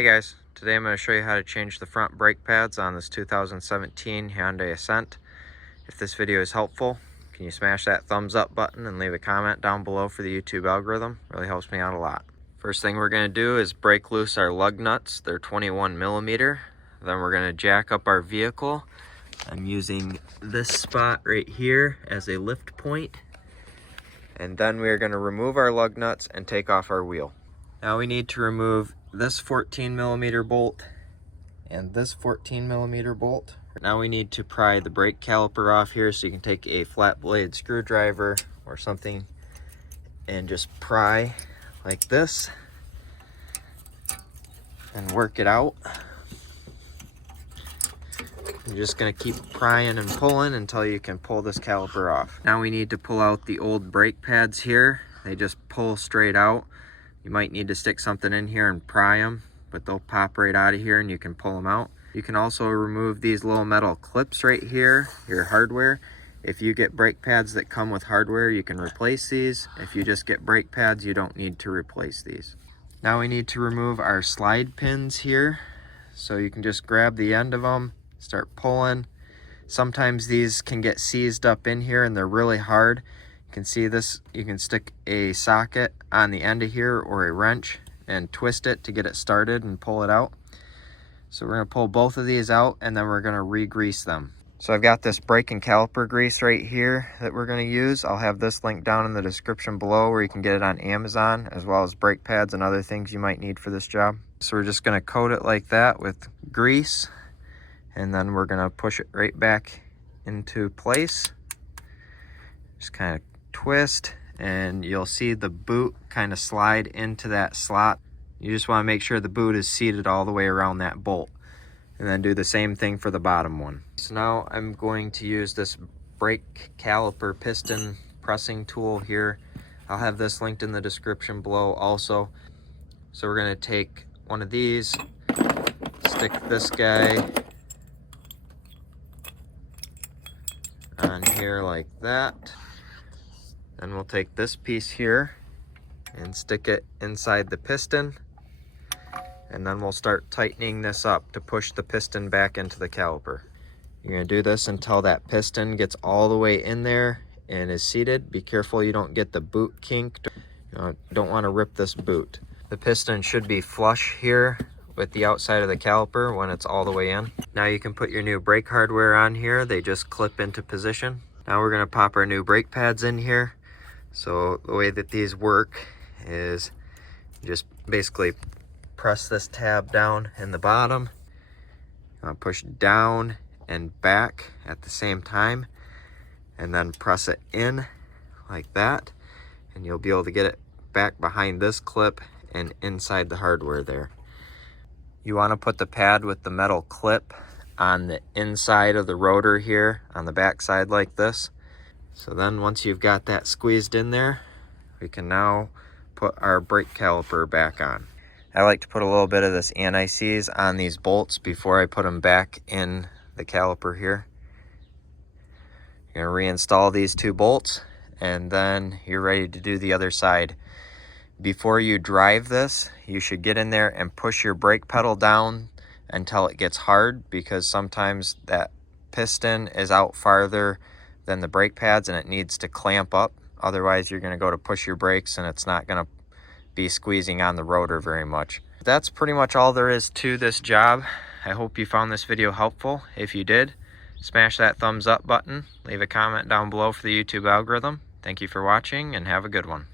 Hey guys, today I'm going to show you how to change the front brake pads on this 2017 Hyundai Accent. If this video is helpful, can you smash that thumbs up button and leave a comment down below for the YouTube algorithm? It really helps me out a lot. First thing we're going to do is break loose our lug nuts. They're 21 millimeter. Then we're going to jack up our vehicle. I'm using this spot right here as a lift point. And then we're going to remove our lug nuts and take off our wheel. Now we need to remove this 14 millimeter bolt and this 14 millimeter bolt. Now we need to pry the brake caliper off here, so you can take a flat blade screwdriver or something and just pry like this and work it out. You're just going to keep prying and pulling until you can pull this caliper off. Now we need to pull out the old brake pads here. They just pull straight out. You might need to stick something in here and pry them, but they'll pop right out of here and you can pull them out. You can also remove these little metal clips right here, your hardware. If you get brake pads that come with hardware, you can replace these. If you just get brake pads, you don't need to replace these. Now we need to remove our slide pins here. So you can just grab the end of them, start pulling. Sometimes these can get seized up in here and they're really hard. You can see this, you can stick a socket on the end of here or a wrench and twist it to get it started and pull it out. So we're going to pull both of these out and then we're going to re-grease them. So I've got this brake and caliper grease right here that we're going to use. I'll have this link down in the description below where you can get it on Amazon, as well as brake pads and other things you might need for this job. So we're just going to coat it like that with grease, and then we're going to push it right back into place. Just kind of twist, and you'll see the boot kind of slide into that slot. You just want to make sure the boot is seated all the way around that bolt, and then do the same thing for the bottom one. So now I'm going to use this brake caliper piston pressing tool here. I'll have this linked in the description below also. So we're going to take one of these, stick this guy on here like that. Then we'll take this piece here and stick it inside the piston, and then we'll start tightening this up to push the piston back into the caliper. You're going to do this until that piston gets all the way in there and is seated. Be careful you don't get the boot kinked. You don't want to rip this boot. The piston should be flush here with the outside of the caliper when it's all the way in. Now you can put your new brake hardware on here. They just clip into position. Now we're going to pop our new brake pads in here. So the way that these work is you just basically press this tab down in the bottom, push down and back at the same time, and then press it in like that, and you'll be able to get it back behind this clip and inside the hardware there. You want to put the pad with the metal clip on the inside of the rotor here on the back side like this. So then once you've got that squeezed in there, we can now put our brake caliper back on. I like to put a little bit of this anti-seize on these bolts before I put them back in the caliper here. You're going to reinstall these two bolts, and then you're ready to do the other side. Before you drive this, you should get in there and push your brake pedal down until it gets hard, because sometimes that piston is out farther than the brake pads and it needs to clamp up. Otherwise you're going to go to push your brakes and it's not going to be squeezing on the rotor very much. That's pretty much all there is to this job. I hope you found this video helpful. If you did, smash that thumbs up button, leave a comment down below for the YouTube algorithm. Thank you for watching and have a good one.